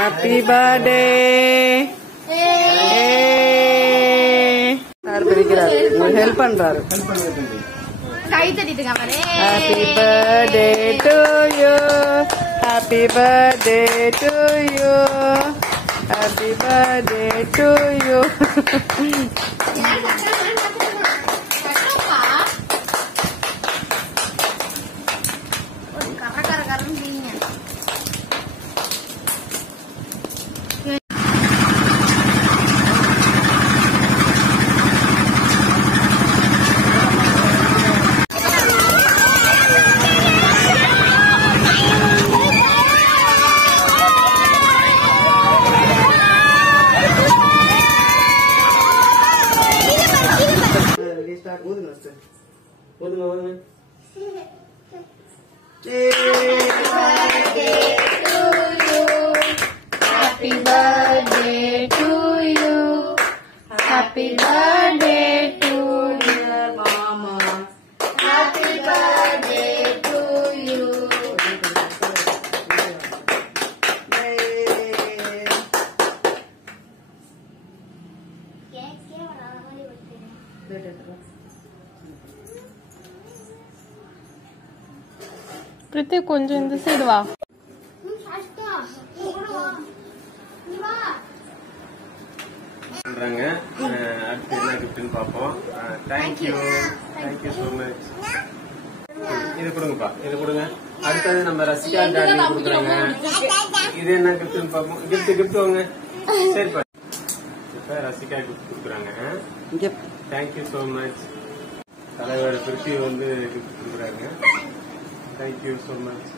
Happy birthday. Sir பிரிக்கிறார். உங்களுக்கு help பண்றாரு. கை தட்டிட்டுங்க பாரு. Happy birthday to you. Happy birthday to you. Happy birthday to you. Happy birthday to you. Happy birthday to dear mama. Happy birthday to you. Preeti கொஞ்சம் இந்த side வா. அடுத்து என்ன கிஃப்ட்னு பாப்போம். Thank you so much. இது கொடுங்கப்பா, இது கொடுங்க. அடுத்தது நம்ம ரசிகா டாடி கொடுக்குறாங்க. இது என்ன கிஃப்ட்னு பாப்போம். கிஃப்ட் வாங்க. சரிப்பா, இப்ப ரசிகா கிஃப்ட் கொடுக்குறாங்க. Thank you so much. தலைவர் பிரித்தி வந்து கிஃப்ட் கொடுக்குறாங்க. Thank you so much.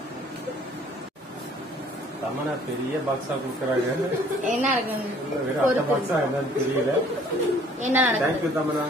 தமனா பெரிய பாக்ஸா கொடுக்குறாங்க. என்ன இருக்கு? வெறும் அட்டை பாக்ஸா என்னன்னு தெரியல. என்ன? தேங்க்யூ தமனா.